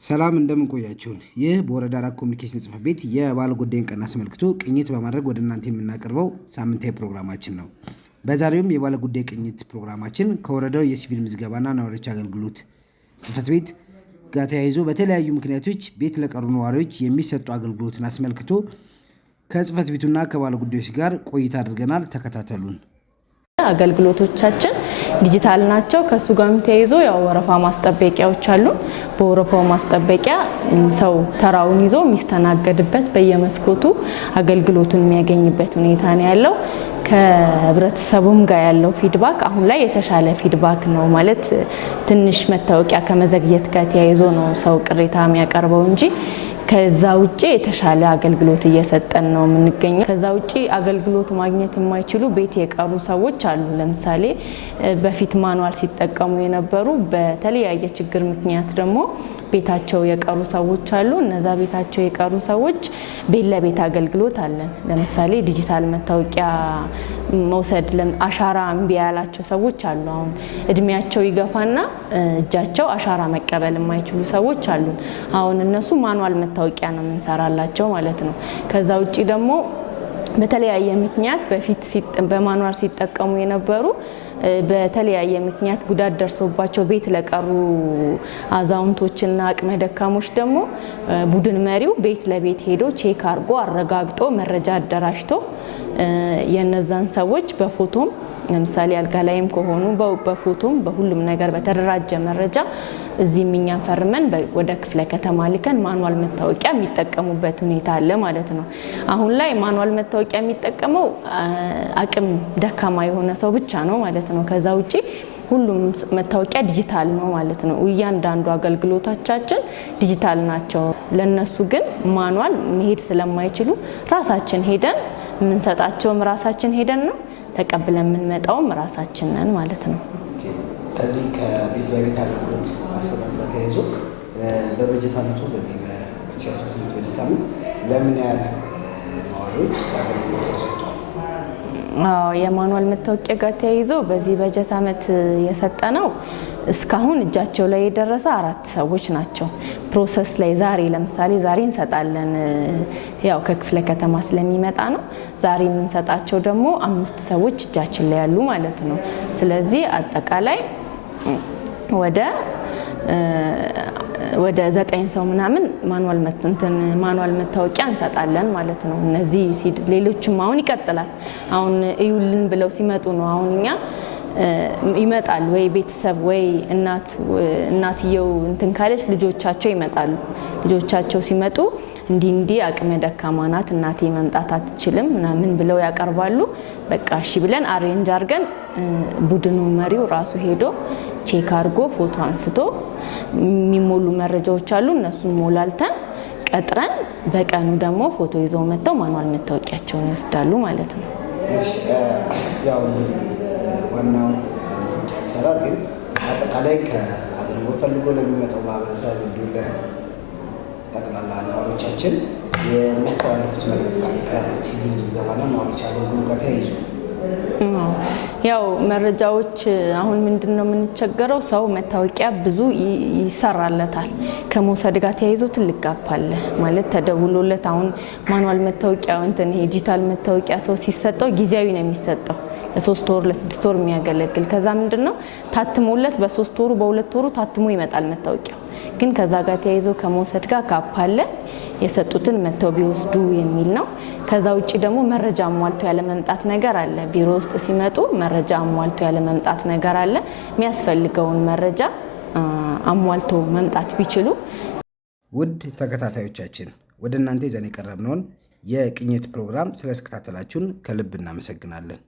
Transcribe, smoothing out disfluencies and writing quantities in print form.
ሰላም እንደምን ቆያችሁን። ይህ በወረዳ አራት ኮሚኒኬሽን ጽሕፈት ቤት የባለ ጉዳይን ቀን አስመልክቶ ቅኝት በማድረግ ወደ እናንተ የምናቀርበው ሳምንታዊ ፕሮግራማችን ነው። በዛሬውም የባለ ጉዳይ ቅኝት ፕሮግራማችን ከወረዳው የሲቪል ምዝገባና ነዋሪዎች አገልግሎት ጽሕፈት ቤት ጋር ተያይዞ በተለያዩ ምክንያቶች ቤት ለቀሩ ነዋሪዎች የሚሰጡ አገልግሎትን አስመልክቶ ከጽሕፈት ቤቱና ከባለ ጉዳዮች ጋር ቆይታ አድርገናል። ተከታተሉን። አገልግሎቶቻችን ዲጂታል ናቸው። ከሱ ጋር ተያይዞ ያው ወረፋ ማስጠበቂያዎች አሉ። በወረፋው ማስጠበቂያ ሰው ተራውን ይዞ የሚስተናገድበት በየመስኮቱ አገልግሎቱን የሚያገኝበት ሁኔታ ነው ያለው። ከህብረተሰቡም ጋር ያለው ፊድባክ አሁን ላይ የተሻለ ፊድባክ ነው ማለት ትንሽ መታወቂያ ከመዘግየት ጋር ተያይዞ ነው ሰው ቅሬታ የሚያቀርበው እንጂ ከዛ ውጪ የተሻለ አገልግሎት እየሰጠን ነው የምንገኘው። ከዛ ውጪ አገልግሎት ማግኘት የማይችሉ ቤት የቀሩ ሰዎች አሉ። ለምሳሌ በፊት ማኑዋል ሲጠቀሙ የነበሩ በተለያየ ችግር ምክንያት ደግሞ ቤታቸው የቀሩ ሰዎች አሉ። እነዛ ቤታቸው የቀሩ ሰዎች ቤት ለቤት አገልግሎት አለን። ለምሳሌ ዲጂታል መታወቂያ መውሰድ አሻራ እምቢ ያላቸው ሰዎች አሉ። አሁን እድሜያቸው ይገፋና እጃቸው አሻራ መቀበል የማይችሉ ሰዎች አሉ። አሁን እነሱ ማኑዋል መታወቂያ ነው የምንሰራላቸው ማለት ነው። ከዛ ውጪ ደግሞ በተለያየ ምክንያት በፊት በማኑዋል ሲጠቀሙ የነበሩ በተለያየ ምክንያት ጉዳት ደርሶባቸው ቤት ለቀሩ አዛውንቶችና አቅመ ደካሞች ደግሞ ቡድን መሪው ቤት ለቤት ሄዶ ቼክ አድርጎ አረጋግጦ መረጃ አደራጅቶ የነዛን ሰዎች በፎቶም ለምሳሌ አልጋ ላይም ከሆኑ በፎቶም በሁሉም ነገር በተደራጀ መረጃ እዚህም እኛን ፈርመን ወደ ክፍለ ከተማ ልከን ማኑዋል መታወቂያ የሚጠቀሙበት ሁኔታ አለ ማለት ነው። አሁን ላይ ማኑዋል መታወቂያ የሚጠቀመው አቅም ደካማ የሆነ ሰው ብቻ ነው ማለት ነው። ከዛ ውጪ ሁሉም መታወቂያ ዲጂታል ነው ማለት ነው። እያንዳንዱ አገልግሎቶቻችን ዲጂታል ናቸው። ለነሱ ግን ማኑዋል መሄድ ስለማይችሉ ራሳችን ሄደን የምንሰጣቸውም ራሳችን ሄደን ነው ተቀብለን የምንመጣውም ራሳችን ነን ማለት ነው። ከዚህ ከቤት ለቤት አገልግሎት አሰጣጥ ጋር ተያይዞ በበጀት ዓመቱ በዚህ በ2018 በጀት ዓመት ለምን ያህል ነዋሪዎች አገልግሎት ተሰጥቷል? የማኑዋል መታወቂያ ጋር ተያይዞ በዚህ በጀት ዓመት የሰጠነው እስካሁን እጃቸው ላይ የደረሰ 4 ሰዎች ናቸው። ፕሮሰስ ላይ ዛሬ ለምሳሌ ዛሬ እንሰጣለን። ያው ከክፍለ ከተማ ስለሚመጣ ነው። ዛሬ የምንሰጣቸው ደግሞ 5 ሰዎች እጃችን ላይ ያሉ ማለት ነው። ስለዚህ አጠቃላይ ወደ 9 ሰው ምናምን ማኑዋል መታወቂያ እንሰጣለን ማለት ነው። እነዚህ ሌሎችም አሁን ይቀጥላል። አሁን እዩልን ብለው ሲመጡ ነው አሁን እኛ ይመጣል ወይ ቤተሰብ ወይ እናትየው እንትን ካለች ልጆቻቸው ይመጣሉ። ልጆቻቸው ሲመጡ እንዲህ አቅመ ደካማ ናት እናቴ መምጣት አትችልም ምናምን ብለው ያቀርባሉ። በቃ እሺ ብለን አሬንጅ አድርገን ቡድኑ መሪው ራሱ ሄዶ ቼክ አድርጎ ፎቶ አንስቶ የሚሞሉ መረጃዎች አሉ። እነሱን ሞላልተን ቀጥረን በቀኑ ደግሞ ፎቶ ይዘው መጥተው ማኑዋል መታወቂያቸውን ይወስዳሉ ማለት ነው። ያው ዋናው እንትን ይሰራል። ግን አጠቃላይ ከአገልግሎት ፈልጎ ለሚመጣው ማህበረሰብ እንዲሁም ለጠቅላላ ነዋሪዎቻችን የሚያስተላልፉት መልእክት ካለ ከሲቪል ምዝገባና ነዋሪዎች አገልግሎት ጋር ተያይዞ ያው መረጃዎች አሁን ምንድነው የምንቸገረው? ሰው መታወቂያ ብዙ ይሰራለታል። ከመውሰድ ጋር ተያይዞ ትልቅ ጋፕ አለ ማለት ተደውሎለት አሁን ማኑዋል መታወቂያ ዲጂታል መታወቂያ ሰው ሲሰጠው ጊዜያዊ ነው የሚሰጠው ለ3 ወር ለ6 ወር የሚያገለግል። ከዛ ምንድነው ታትሞለት በ3 ወሩ በ2 ወሩ ታትሞ ይመጣል መታወቂያው። ግን ከዛ ጋር ተያይዞ ከመውሰድ ጋር ጋፕ አለ። የሰጡትን መተው ቢወስዱ የሚል ነው። ከዛ ውጪ ደግሞ መረጃ አሟልቶ ያለ መምጣት ነገር አለ። ቢሮ ውስጥ ሲመጡ መረጃ አሟልቶ ያለ መምጣት ነገር አለ። የሚያስፈልገውን መረጃ አሟልቶ መምጣት ቢችሉ። ውድ ተከታታዮቻችን ወደ እናንተ ይዘን የቀረብነውን የቅኝት ፕሮግራም ስለተከታተላችሁን ከልብ እናመሰግናለን።